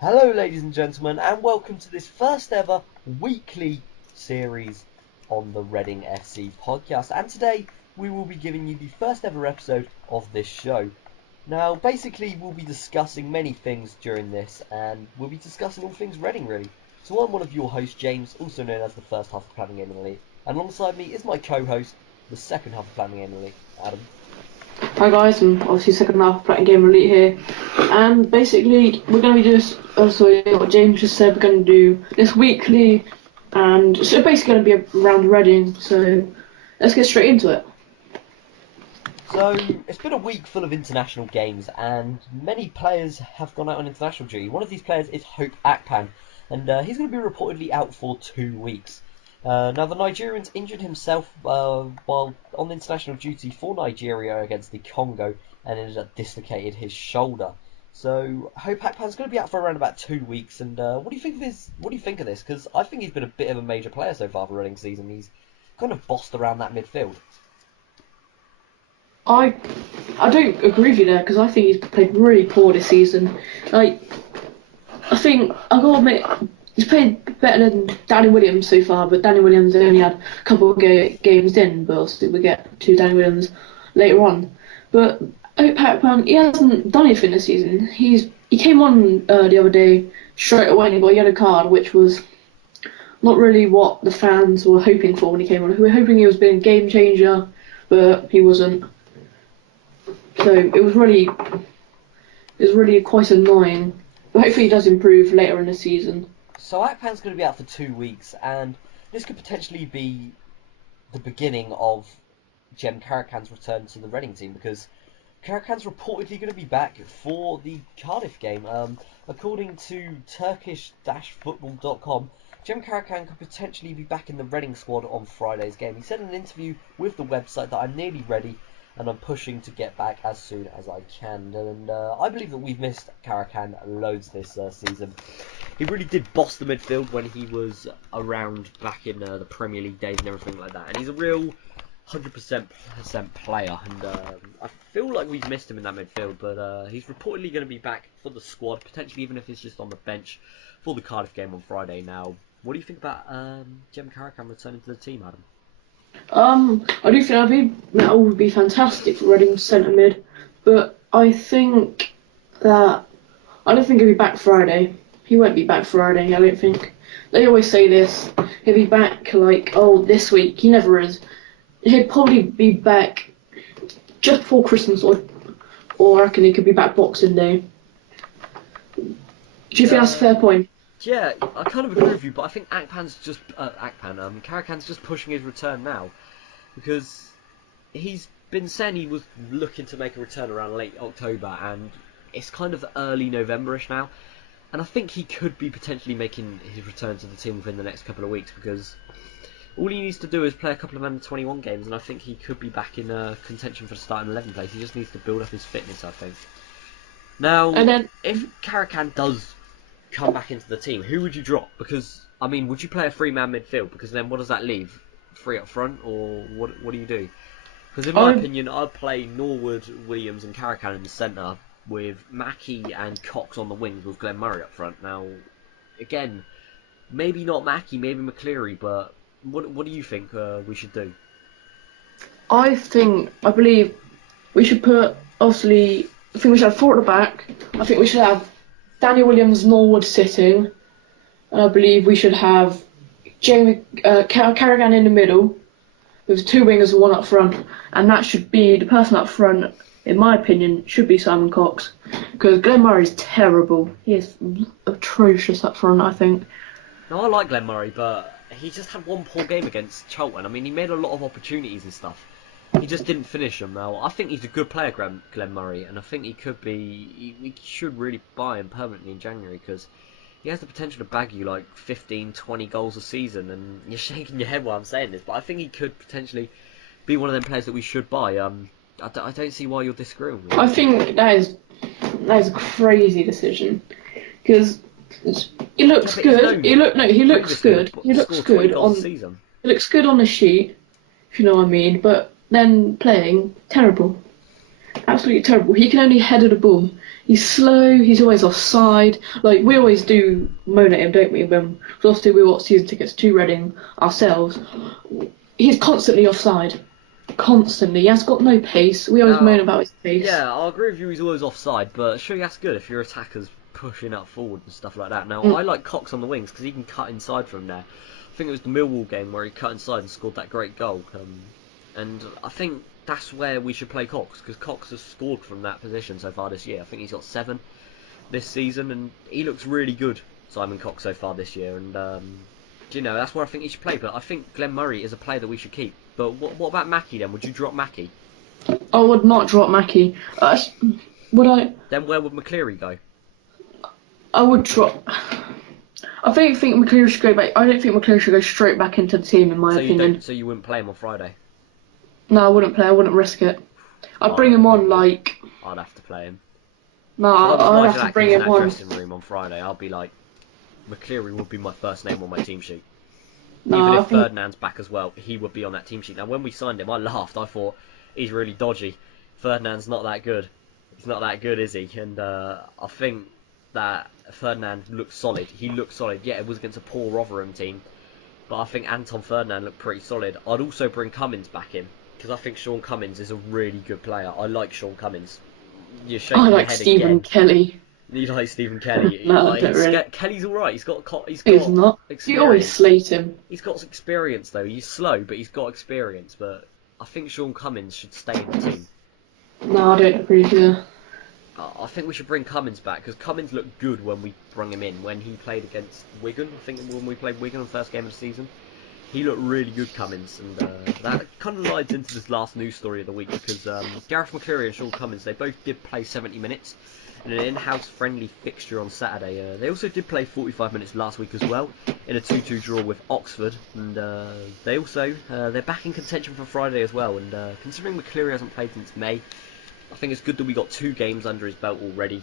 Hello, ladies and gentlemen, and welcome to this first ever weekly series on the Reading FC podcast. And today we will be giving you the first ever episode of this show. Now, basically, we'll be discussing many things during this, and we'll be discussing all things Reading, really. So I'm one of your hosts, James, also known as the first half of Planning Game in the League, and alongside me is my co-host, the second half of Planning Game in the League, Adam. Hi guys, I'm obviously second half Platinum Game Elite here, and basically we're going to be doing, also what James just said, we're going to do this weekly, and it's basically going to be around Reading, so let's get straight into it. So, it's been a week full of international games, and many players have gone out on international duty. One of these players is Hope Akpan, and he's going to be reportedly out for 2 weeks. Now, the Nigerian's injured himself while on international duty for Nigeria against the Congo, and ended up dislocated his shoulder. So, Hope Akpan's going to be out for around about 2 weeks, and what do you think of this? What do you think of this? Because I think he's been a bit of a major player so far for Reading season. He's kind of bossed around that midfield. I don't agree with you there, because I think he's played really poor this season. Like, I think, I've got to admit, he's played better than Danny Williams so far, but Danny Williams only had a couple of games in, but obviously we get to Danny Williams later on. But Hope Akpan, he hasn't done anything this season. He came on the other day straight away and he got a yellow card, which was not really what the fans were hoping for when he came on. We were hoping he was being a game changer, but he wasn't. So it was really quite annoying. But hopefully he does improve later in the season. So Akpan's going to be out for 2 weeks, and this could potentially be the beginning of Cem Karacan's return to the Reading team, because Karacan's reportedly going to be back for the Cardiff game. According to Turkish-football.com, Cem Karacan could potentially be back in the Reading squad on Friday's game. He said in an interview with the website that I'm nearly ready and I'm pushing to get back as soon as I can. And I believe that we've missed Karacan loads this season. He really did boss the midfield when he was around back in the Premier League days and everything like that. And he's a real 100% player. And I feel like we've missed him in that midfield. But he's reportedly going to be back for the squad, potentially even if it's just on the bench for the Cardiff game on Friday. Now, what do you think about Cem Karacan returning to the team, Adam? I do think that would be fantastic for Reading's centre mid, but I don't think he'll be back Friday. He won't be back Friday, I don't think. They always say this, he'll be back this week. He never is. He'll probably be back just before Christmas, or I reckon he could be back Boxing Day. Do you think that's a fair point? Yeah, I kind of agree with you, but I think Karacan's just pushing his return now, because he's been saying he was looking to make a return around late October, and it's kind of early November-ish now, and I think he could be potentially making his return to the team within the next couple of weeks, because all he needs to do is play a couple of under-21 games, and I think he could be back in contention for the starting 11 place. He just needs to build up his fitness, I think. Now, if Karacan does come back into the team, who would you drop? Because, I mean, would you play a three-man midfield? Because then what does that leave? Three up front, or what do you do? Because in my opinion, I'd play Norwood, Williams and Karacan in the centre, with Mackie and Cox on the wings, with Glenn Murray up front. Now, again, maybe not Mackie, maybe McCleary, but what do you think we should do? I believe we should I think we should have four at the back. I think we should have Daniel Williams, Norwood sitting, and I believe we should have Karacan in the middle, with two wingers and one up front, and that should be the person up front. In my opinion, should be Simon Cox, because Glenn Murray is terrible. He is atrocious up front, I think. No, I like Glenn Murray, but he just had one poor game against Charlton. I mean, he made a lot of opportunities and stuff. He just didn't finish them. Now, I think he's a good player, Glenn Murray, and I think he could be. We should really buy him permanently in January, because he has the potential to bag you like 15, 20 goals a season. And you're shaking your head while I'm saying this, but I think he could potentially be one of them players that we should buy. I don't see why you're disagreeing with me. I think that is a crazy decision, because he looks good. He looks good. He looks good on the season. He looks good on the sheet, if you know what I mean. But then playing, terrible. absolutely terrible. He can only header the ball. He's slow. He's always offside. Like we always do moan at him, don't we? When obviously we bought season tickets to Reading ourselves. He's constantly offside. Constantly. He has got no pace. We always moan about his pace. Yeah, I'll agree with you. He's always offside, but sure, that's good if your attacker's pushing up forward and stuff like that. Now, I like Cox on the wings because he can cut inside from there. I think it was the Millwall game where he cut inside and scored that great goal. And I think that's where we should play Cox, because Cox has scored from that position so far this year. I think he's got 7 this season, and he looks really good, Simon Cox, so far this year. And you know, that's where I think he should play. But I think Glenn Murray is a player that we should keep. But what about Mackie then? Would you drop Mackie? I would not drop Mackie. Would I? Then where would McCleary go? I would drop. I think McCleary should go back. I don't think McCleary should go straight back into the team, in my opinion. So you wouldn't play him on Friday? No, I wouldn't play. I wouldn't risk it. I'd bring him on like. I'd have to play him. No, I'd have to bring him on. Dressing room on Friday, I'll be like, McCleary would be my first name on my team sheet. No, Even if Ferdinand's back as well, he would be on that team sheet. Now, when we signed him, I laughed. I thought he's really dodgy. Ferdinand's not that good. He's not that good, is he? And I think that Ferdinand looks solid. He looks solid. Yeah, it was against a poor Rotherham team, but I think Anton Ferdinand looked pretty solid. I'd also bring Cummins back in, because I think Sean Cummins is a really good player. I like Sean Cummins. You're shaking I your like head Stephen again. Kelly. You like Stephen Kelly? No, I don't really. Kelly's alright. He's got He's not. experience. You always slate him. He's got experience though. He's slow, but he's got experience. But I think Sean Cummins should stay in the team. No, I don't agree with you. I think we should bring Cummins back, because Cummins looked good when we brought him in. When he played against Wigan, I think when we played Wigan on the first game of the season, he looked really good, Cummins. And that kind of lies into this last news story of the week, because Gareth McCleary and Sean Cummins, they both did play 70 minutes in an in-house friendly fixture on Saturday. They also did play 45 minutes last week as well, in a 2-2 draw with Oxford. And they also, they're back in contention for Friday as well. And considering McCleary hasn't played since May, I think it's good that we got 2 games under his belt already.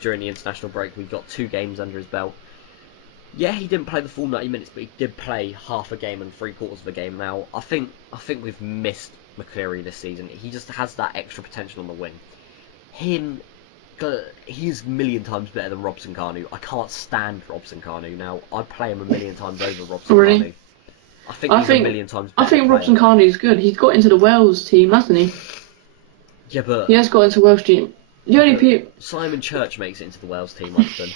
During the international break, we got 2 games under his belt. Yeah, he didn't play the full 90 minutes, but he did play half a game and 3/4 of a game. Now, I think we've missed McCleary this season. He just has that extra potential on the wing. He's a million times better than Robson Kanu. I can't stand Robson Kanu. Now, I'd play him a million times over Robson Kanu. I think he's a million times better. I think Robson Kanu's good. He's got into the Wales team, hasn't he? Yeah, but he has got into the Wales team. The only Simon Church makes it into the Wales team often.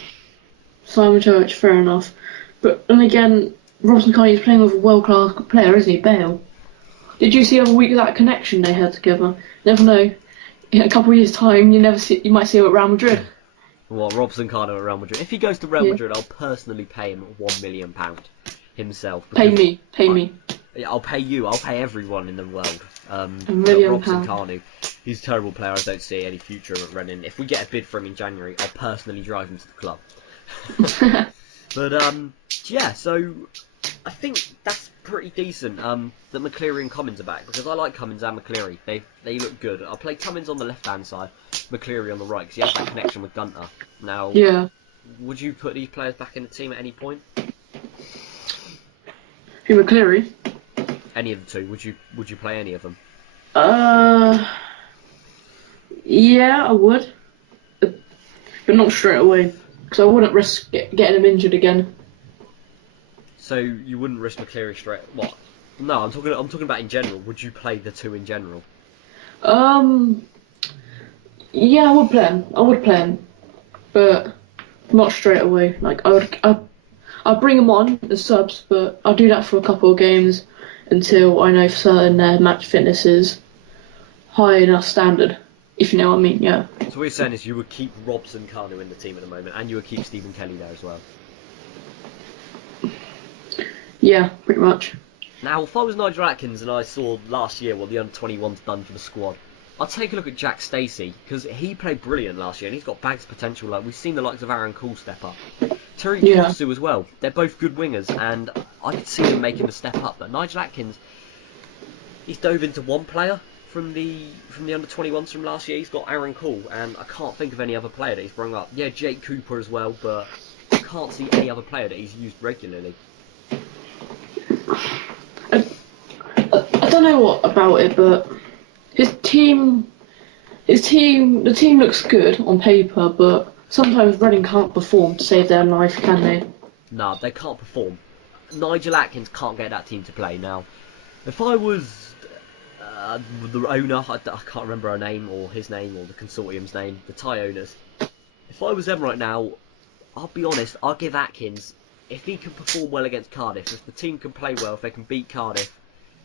Simon Church, fair enough. But then again, Robson Kanu's playing with a world-class player, isn't he? Bale. Did you see the other week that connection they had together? Never know. In a couple of years' time, you might see him at Real Madrid. Well, Robson Kanu at Real Madrid. If he goes to Real Madrid, I'll personally pay him £1 million himself. Pay me. Yeah, I'll pay you. I'll pay everyone in the world. £1 million. Robson Kanu, he's a terrible player. I don't see any future at Reading. If we get a bid for him in January, I'll personally drive him to the club. But yeah. So I think that's pretty decent. That McCleary and Cummins are back, because I like Cummins and McCleary. They look good. I'll play Cummins on the left hand side, McCleary on the right, because he has that connection with Gunter. Now, would you put these players back in the team at any point? Who, McCleary? Any of the two? Would you play any of them? Yeah, I would, but not straight away, because I wouldn't risk getting him injured again. So you wouldn't risk McCleary straight? What? No, I'm talking about in general. Would you play the two in general? Yeah, I would play him, but not straight away. Like I'd bring him on as subs, but I'll do that for a couple of games until I know for certain their match fitness is high enough standard. If you know what I mean, yeah. So what you're saying is you would keep Robson Kanu in the team at the moment, and you would keep Stephen Kelly there as well. Yeah, pretty much. Now, if I was Nigel Atkins and I saw last year what the under-21's done for the squad, I'd take a look at Jack Stacey, because he played brilliant last year and he's got bags of potential. Like, we've seen the likes of Aaron Cool step up. Terry Fosu as well. They're both good wingers, and I could see them making a step up. But Nigel Atkins, he's dove into one player from the under-21s from last year. He's got Aaron Cool, and I can't think of any other player that he's brought up. Yeah, Jake Cooper as well, but I can't see any other player that he's used regularly. I don't know what about it, but his team the team looks good on paper, but sometimes Reading can't perform to save their life, can they? Nah, they can't perform. Nigel Atkins can't get that team to play. Now, if I was the owner, I can't remember her name or his name or the consortium's name, the Thai owners. If I was them right now, I'll be honest, I'll give Atkins, if he can perform well against Cardiff, if the team can play well, if they can beat Cardiff,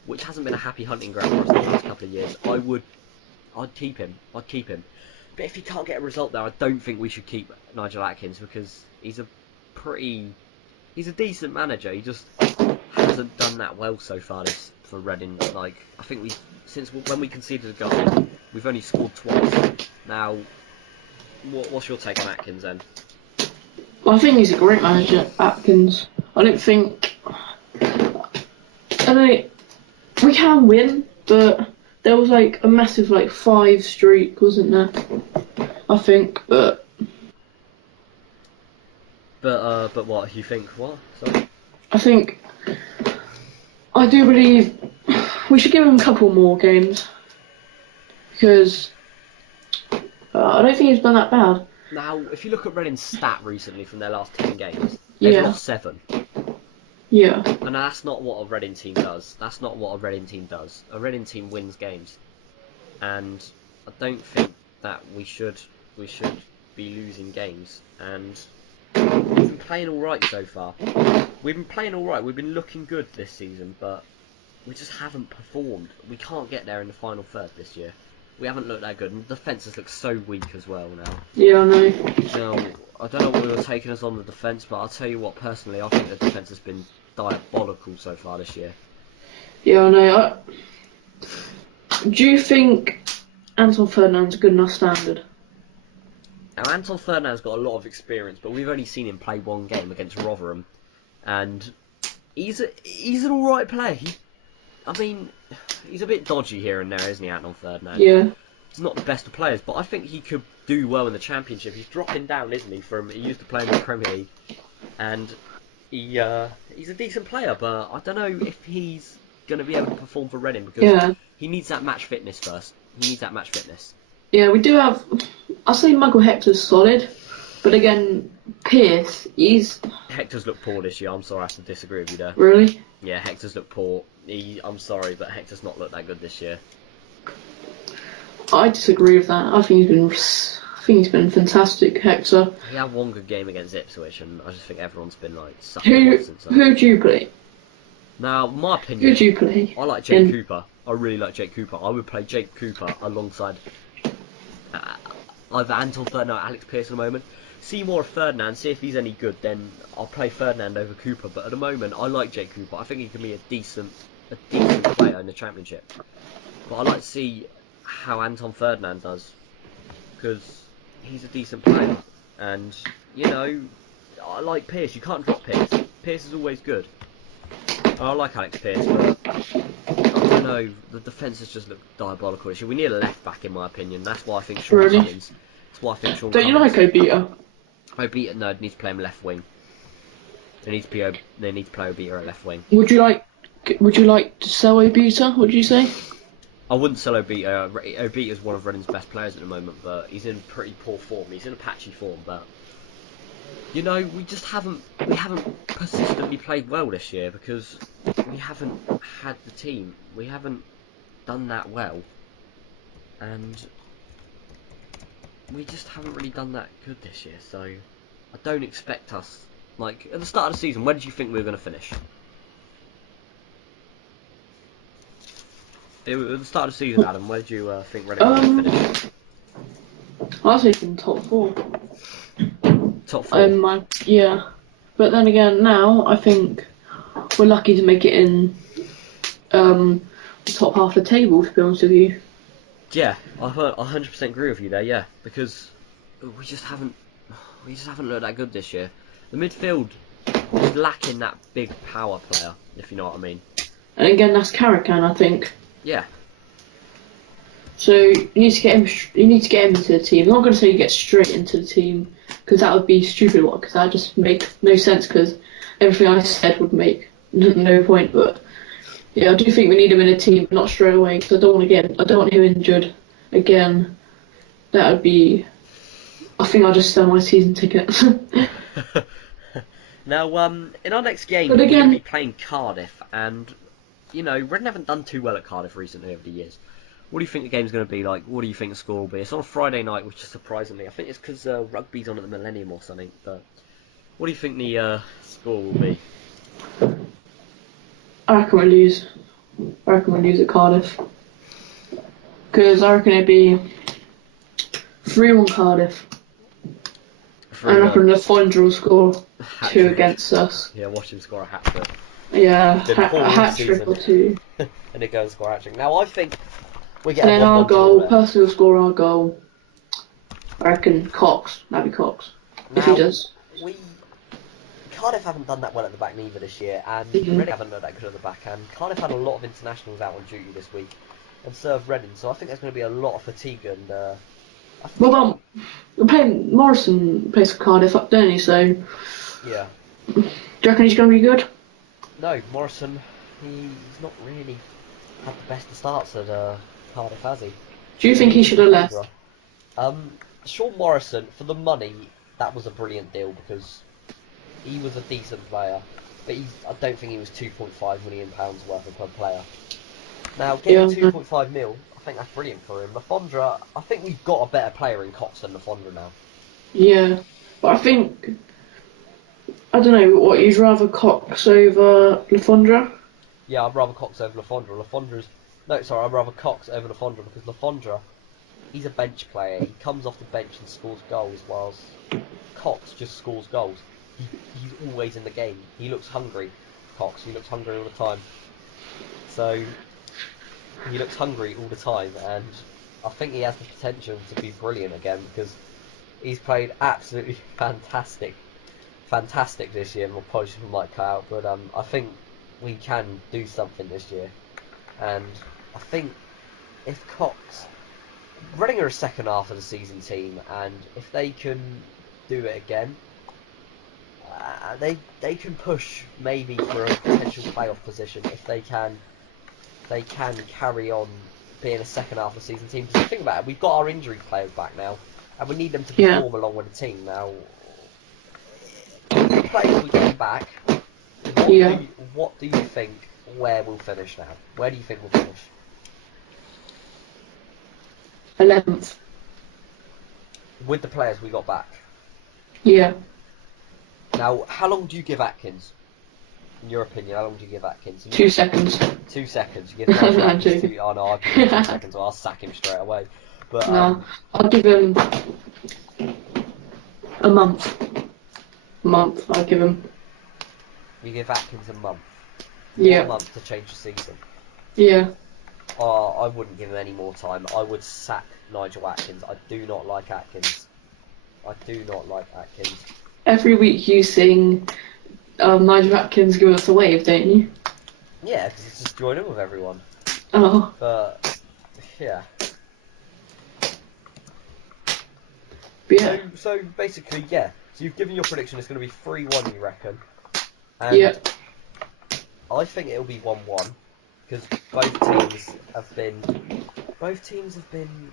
which hasn't been a happy hunting ground for us the last couple of years, I'd keep him. I'd keep him. But if he can't get a result there, I don't think we should keep Nigel Atkins, because he's a decent manager. He just hasn't done that well so far for Reading. Like, I think since when we conceded a goal, we've only scored twice. Now, what's your take on Atkins then? Well, I think he's a great manager, Atkins. I don't. We can win, but there was like a massive 5 streak, wasn't there? I think, but what you think? What? Sorry. I do believe we should give him a couple more games, because I don't think he's done that bad. Now, if you look at Reading's stat recently from their last 10 games, they've lost 7. Yeah. And that's not what a Reading team does. That's not what a Reading team does. A Reading team wins games. And I don't think that we should be losing games. And we've been playing alright so far. We've been playing alright. We've been looking good this season, but we just haven't performed. We can't get there in the final third this year. We haven't looked that good, and the defence has looked so weak as well now. Yeah, I know. Now, I don't know what we were taking us on the defence, but I'll tell you what, personally, I think the defence has been diabolical so far this year. Yeah, I know. Do you think Anton Ferdinand's a good enough standard? Now, Anton Ferdinand's got a lot of experience, but we've only seen him play one game against Rotherham, and he's an alright player. He's a bit dodgy here and there, isn't he, Anton Ferdinand? Yeah. He's not the best of players, but I think he could do well in the Championship. He's dropping down, isn't he? He used to play in the Premier League, and he's a decent player, but I don't know if he's going to be able to perform for Reading, because he needs that match fitness first. He needs that match fitness. Yeah, we do have. I'll say Michael Hector's solid, but again, Pearce, Hector's looked poor this year. I'm sorry, I have to disagree with you there. Really? Yeah, Hector's looked poor. I'm sorry, but Hector's not looked that good this year. I disagree with that. I think he's been fantastic, Hector. He had one good game against Ipswich, and I just think everyone's been Who do you play? Now, my opinion. Who do you play? I like Jake Cooper. I really like Jake Cooper. I would play Jake Cooper alongside either Anton Ferdinand or Alex Pearce at the moment. See more of Ferdinand, see if he's any good, then I'll play Ferdinand over Cooper. But at the moment, I like Jake Cooper. I think he can be a decent player in the Championship. But I like to see how Anton Ferdinand does, because he's a decent player. And, I like Pearce. You can't drop Pearce. Pearce is always good. I like Alex Pearce, but I don't know, the defence has just looked diabolical. We need a left back, in my opinion. That's why I think Sean Cummins. That's why I think Sean Don't Cummins. you like Obita? Obita, no, they need to play him left wing. They need to play Obita at left wing. Would you like to sell Obita? Would you say? I wouldn't sell Obita. Obita is one of Reading's best players at the moment, but he's in pretty poor form. He's in a patchy form, but we haven't persistently played well this year, because we haven't had the team. We haven't done that well, and we just haven't really done that good this year. So I don't expect us, at the start of the season, where did you think we were going to finish? At the start of the season, Adam, where did you think Reading was going to finish? I was thinking top 4. Top 4? Yeah. But then again, now I think we're lucky to make it in the top half of the table, to be honest with you. Yeah, I 100% agree with you there, yeah. Because we just haven't looked that good this year. The midfield is lacking that big power player, if you know what I mean. And again, that's Karakan, I think. Yeah. So you need to get him. You need to get him into the team. I'm not going to say you get straight into the team, because that would be stupid. Because that just make no sense. Because everything I said would make no point. But yeah, I do think we need him in a team, but not straight away. Because I don't want him injured again. that would be. I think I'll just sell my season ticket. Now, in our next game, But we're going to again- be playing Cardiff, and you know, Reading haven't done too well at Cardiff recently over the years. What do you think the game's going to be like? What do you think the score will be? It's on a Friday night, which is surprisingly. I think it's because rugby's on at the Millennium or something. But what do you think the score will be? I reckon we lose. I reckon we lose at Cardiff. Because I reckon it'd be 3-1 Cardiff. And I reckon the Fondra will score 2 Hat-trick. against us. Yeah, watch him score a hat trick. Yeah, Been poor a all hat trick season. or 2. And it goes score a hat trick. Now I think we get And a then 1-1 our draw goal, there. Percy will score our goal. I reckon Cox. That'd be Cox. If he Now, does. Cardiff haven't done that well at the back neither this year, and Mhm. Reading haven't done that good at the back. And Cardiff had a lot of internationals out on duty this week, and served Reading. So I think there's going to be a lot of fatigue. And I think, Well, we're playing Morrison plays for Cardiff up, don't he? So, do yeah, you reckon he's going to be good? no, Morrison, he's not really had the best of starts at Cardiff, has he? Do you think he should have left? Sean Morrison, for the money, that was a brilliant deal because he was a decent player, but I don't think he was £2.5 million worth of per player. Now, getting Yeah. 2.5 mil, I think that's brilliant for him. Lafondra, I think we've got a better player in Cox than Lafondra now. Yeah, but I think I don't know what you'd rather Cox over Lafondra. Yeah, I'd rather Cox over Lafondra. I'd rather Cox over Lafondra because Lafondra, he's a bench player. He comes off the bench and scores goals, whilst Cox just scores goals. He's always in the game. He looks hungry. Cox, he looks hungry all the time. So he looks hungry all the time, and I think he has the potential to be brilliant again because he's played absolutely fantastic this year. My position might cut out, but I think we can do something this year, and I think if Cox, Reading are a second half of the season team, and if they can do it again, they can push maybe for a potential playoff position if they can carry on being a second half of the season team. Because think about it, we've got our injury players back now, and we need them to perform along with the team now. The players we get back, what do you think where we'll finish now? Where do you think we'll finish? 11th. With the players we got back. Yeah. Now, how long do you give Atkins? In your opinion, how long do you give Atkins? 2 seconds. 2 seconds. You give Nigel I'm Atkins joking. I'll give him 2 seconds, or I'll sack him straight away. But No, I'll give him a month. I'll give him. you give Atkins a month. Yeah. 1 month to change the season. Yeah. I wouldn't give him any more time. I would sack Nigel Atkins. I do not like Atkins. Every week you sing Nigel Atkins give us a wave, don't you? Yeah, because he's just joined in with everyone. Oh. But yeah. Yeah. So basically, yeah. So you've given your prediction. It's going to be 3-1, you reckon? And Yeah. I think it'll be 1-1 because both teams have been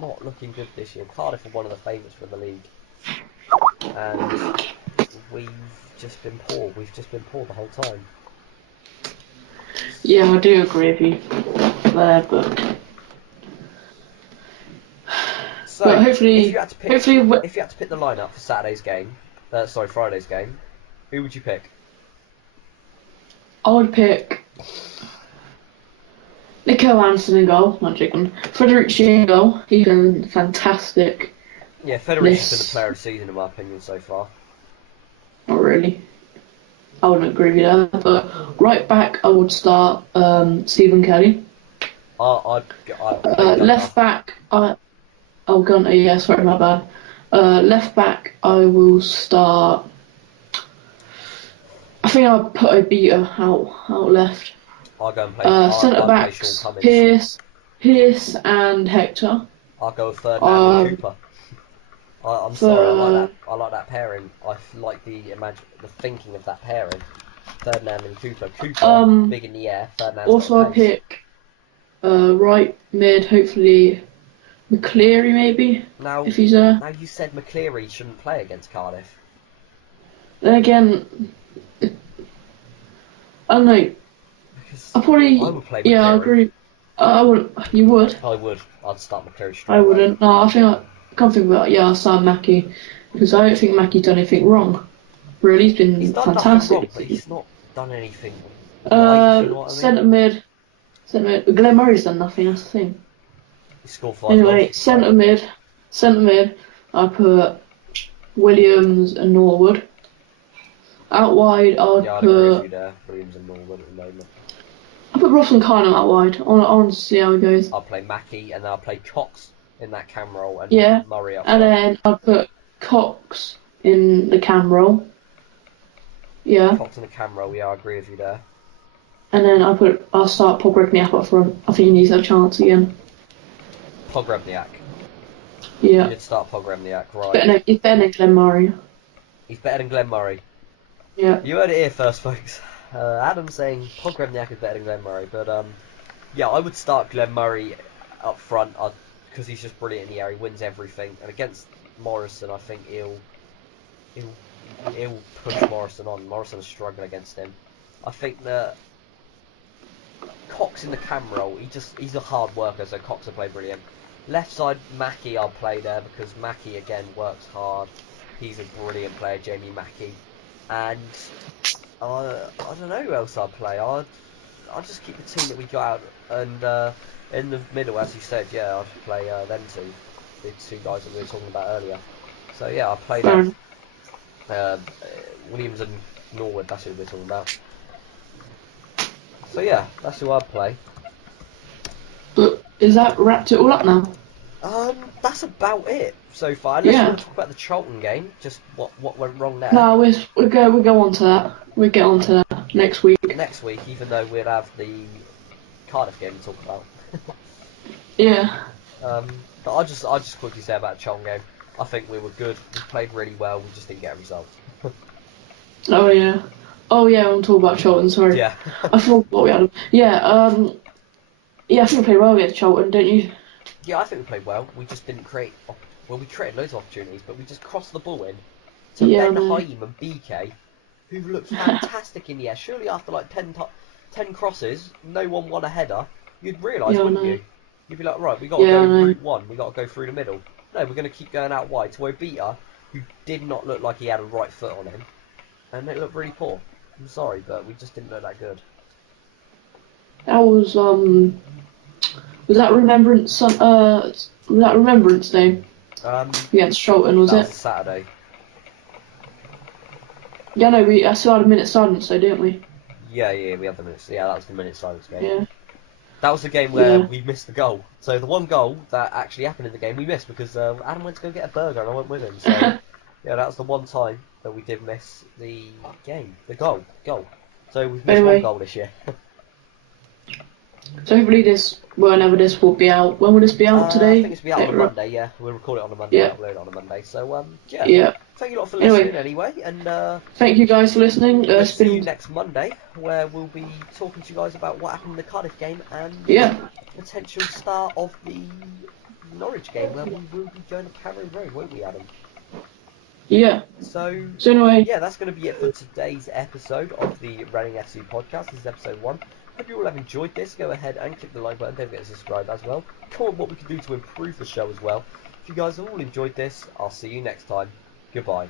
not looking good this year. Cardiff are one of the favourites for the league, and we've just been poor. We've just been poor the whole time. Yeah, I do agree with you there, but So hopefully, if you had to pick, hopefully, if you had to pick the lineup for Saturday's game, Friday's game, who would you pick? I would pick Nico Anderson in goal. Not joking. Frederic in goal. He's been fantastic. Yeah, Federici's been the player of the season in my opinion so far. Not really. I wouldn't agree with you there. But right back, I would start Stephen Kelly. Left back, Gunter. Yeah, sorry, my bad. Left back, I will start. I think I'll put Obita out left. I'll go and play. Centre I'll play backs, Sean Cummins. Pierce and Hector. I'll go with Ferdinand and Cooper. I'm sorry, I like that pairing. I like the thinking of that pairing. Ferdinand and Cooper. Cooper big in the air. Ferdinand. Also, I pick right mid. Hopefully, McCleary maybe, Now, if he's there. now you said McCleary shouldn't play against Cardiff. Then again, I don't know. Because I probably, I would play yeah, I McCleary. agree. I would. You would. I would. I'd start McCleary straight I away. wouldn't. No, I can't think about. Yeah, I'll start Mackie because I don't think Mackie's done anything wrong. Really, he's been He's done nothing fantastic. wrong, but he's not done anything right, if you know what I mean. Centre mid. Glenn Murray's done nothing. That's the thing. He scored 5 Anyway, goals. centre mid. I put Williams and Norwood. Out wide, Yeah, I'd agree with you there. Williams and Norwood at the moment. I put Ross and Kine out wide. I want to see how it goes. I'll play Mackie, and then I'll play Cox in that cam role, and Yeah, Murray up and front. then I put Cox in the cam role. Yeah, Cox in the cam role, yeah, I agree with you there. and then I'll start Pogrebniak up front. I think he needs that chance again. Pogrebniak. Yeah, You'd start Pogrebniak, right. he's better than Glenn Murray. He's better than Glenn Murray. Yeah, You heard it here first, folks. Adam's saying Pogrebniak is better than Glenn Murray, but yeah, I would start Glenn Murray up front because he's just brilliant in the air. He wins everything, and against Morrison, I think he'll push Morrison on. Morrison's struggling against him. I think that Cox in the cam role, he's a hard worker, so Cox will play brilliant. Left side, Mackie I'll play there because Mackie again works hard. He's a brilliant player, Jamie Mackie. And I don't know who else I'd play. I'll just keep the team that we got out, and in the middle, as you said, yeah, I'd play them two, the two guys that we were talking about earlier. So yeah, I'll play them. Williams and Norwood, that's who we're talking about. So yeah, that's who I'd play. but is that wrapped it all up now? That's about it so far. Unless you Yeah. want to talk about the Charlton game, just what went wrong there. No, we'll go on to that. We'll get on to that next week. Next week, even though we'll have the Cardiff game to talk about. Yeah. But I'll just quickly say about the Charlton game. I think we were good. We played really well. We just didn't get a result. Oh yeah. Oh yeah. I'm talking about Charlton. Sorry. Yeah. I forgot what we had. Yeah. Yeah. I think we played well against Charlton, don't you? Yeah, I think we played well. We just didn't create. Well, we created loads of opportunities, but we just crossed the ball in to Yeah, Ben no. Haim and BK, who looked fantastic in the air. Surely after like 10 crosses, no one won a header. You'd realise, Yeah, I wouldn't know. you? You'd be like, right, we got to Yeah, go I know. route one. We got to go through the middle. No, we're going to keep going out wide to Obita, who did not look like he had a right foot on him, and it looked really poor. I'm sorry, but we just didn't look that good. That was that Remembrance Day against Charlton, was that it? was a Saturday. Yeah, no, I still had a minute silence though, didn't we? Yeah, we had the minutes. Yeah, that was the minute silence game. Yeah. That was the game where Yeah. we missed the goal. So the one goal that actually happened in the game we missed because Adam went to go get a burger and I went with him. So yeah, that was the one time that we did miss the game, the goal. So we've missed Anyway. one goal this year. So hopefully whenever this will be out. When will this be out today? I think it's be out on a Monday. Yeah, we'll record it on a Monday, Yeah. upload it on a Monday. So yeah. Yeah. Thank you a lot for Anyway. listening anyway, and Thank you guys for listening. we'll It's see you been next Monday where we'll be talking to you guys about what happened in the Cardiff game and yeah. potential start of the Norwich game where we will be going to Carrow Road, won't we, Adam? Yeah. So So anyway, yeah, that's going to be it for today's episode of the Running FC podcast. This is episode 1. Hope you all have enjoyed this. Go ahead and click the like button. Don't forget to subscribe as well. Comment what we can do to improve the show as well. If you guys have all enjoyed this, I'll see you next time. Goodbye.